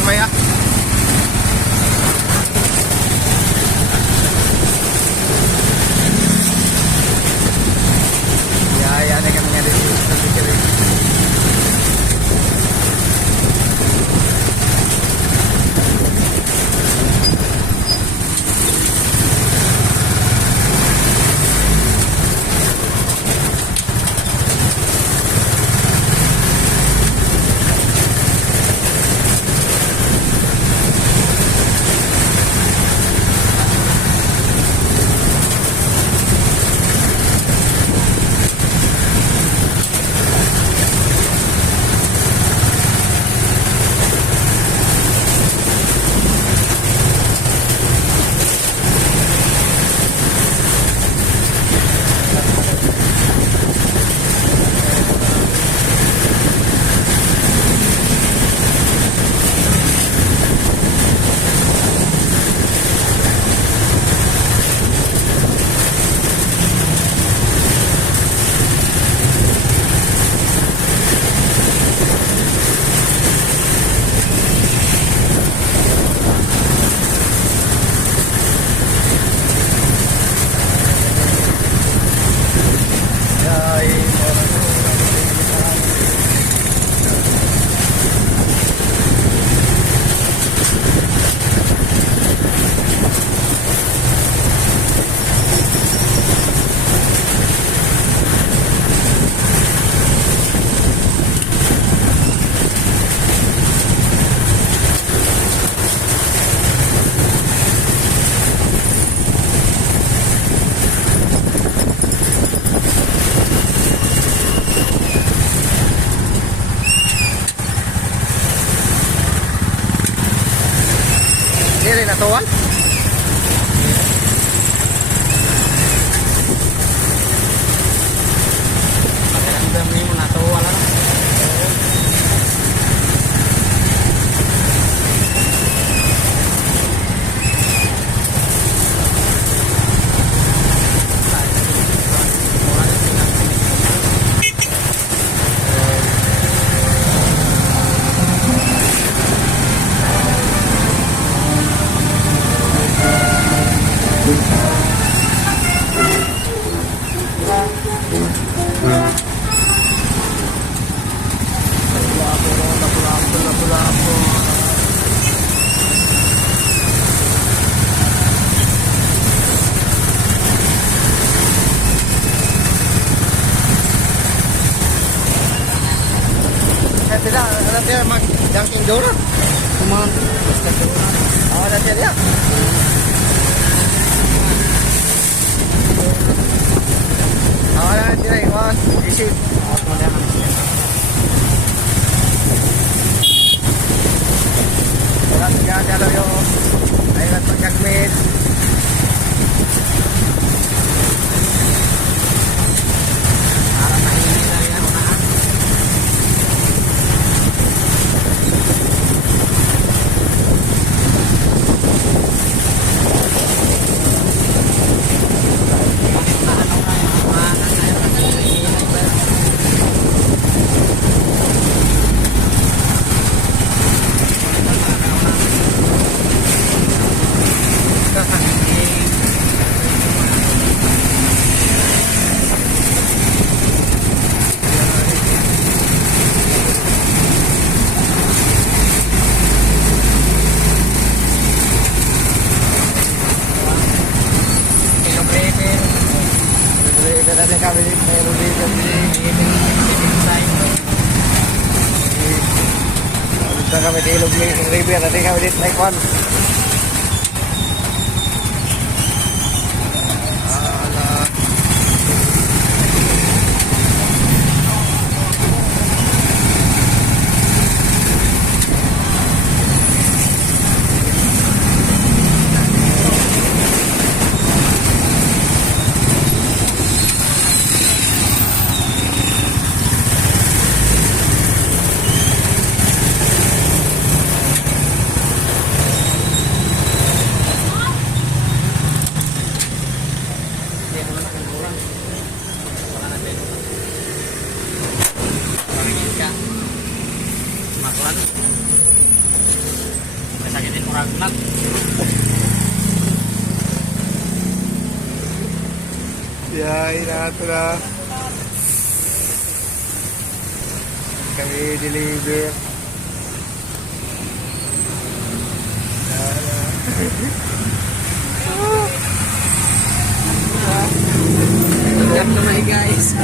mamaya. Ya, yan ay kami nga dito sa picture. Diri na tuwan. Ang dami mo na tuwan lang. Tidak, ada dia mag Dunkin Donut. Cuman Dunkin Donut. Oh, ada dia. Oh, ada dia. Wah, isi. Oh, kemudian orang tidak ada yo. Ayo pagkakmit. Ada kami meron dito di kami di Ilog River, nanti kami di Taekwan. Biyahe nato na. Kami deliver. Ingat naman guys.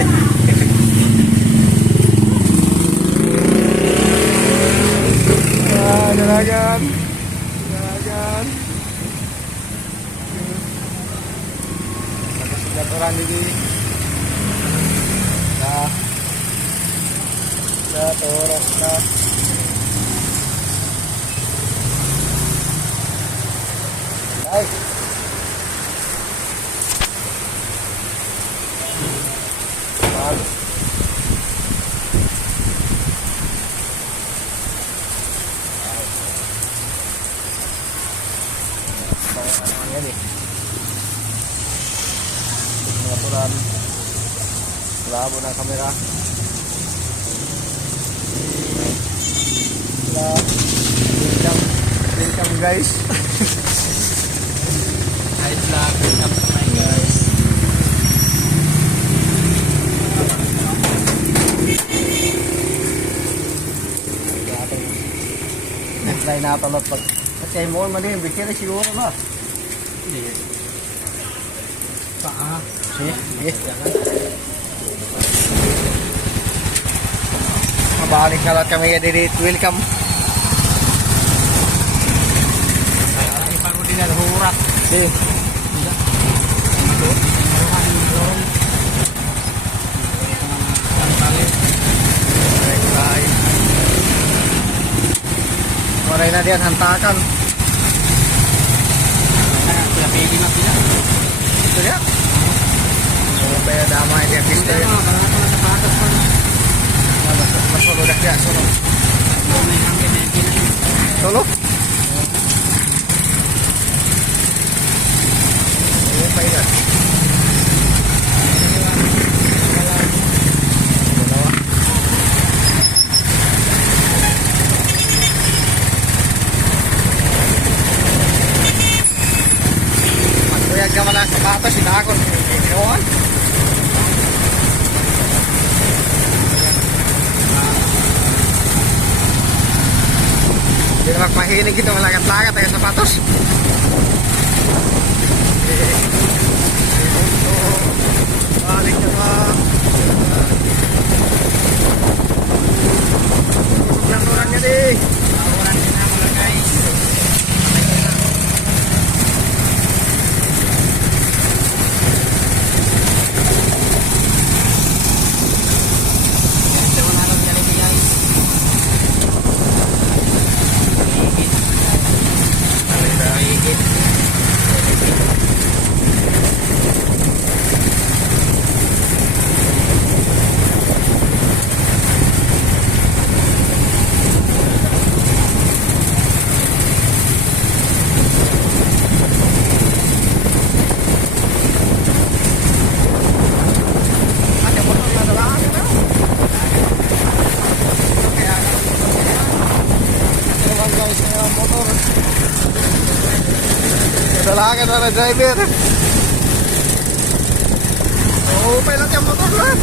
Dalagan. Dalagan. Nakasigat orang lagi. Nah. Satu orang dah. Baik. Bagus. Namanya nih pengaturan labo ng kamera welcome guys. Hi vlog, welcome to my guys. Try na ito pag kasi mo man din bigyan siguro na. Hindi. Paa. Sige. Mabalik na lahat kami dito. Welcome. Iparo din na hurak. Sige. Maray na diyan hantakan. Sila baby na pila. Ito ya. So kaya damay dia pista. Sa patas pa. Solo dah dia solo. May hangin na pila. Solo. Ini paida. Ka wala sa patas, sinakon. Ginawan. Hindi naman mahilig ito, malagat-lagat tayo sa patos. Balik na ba? Lang orang niya di. Orang din na mga guys. Dalagan na driver. Oh, pilot yung motor lang.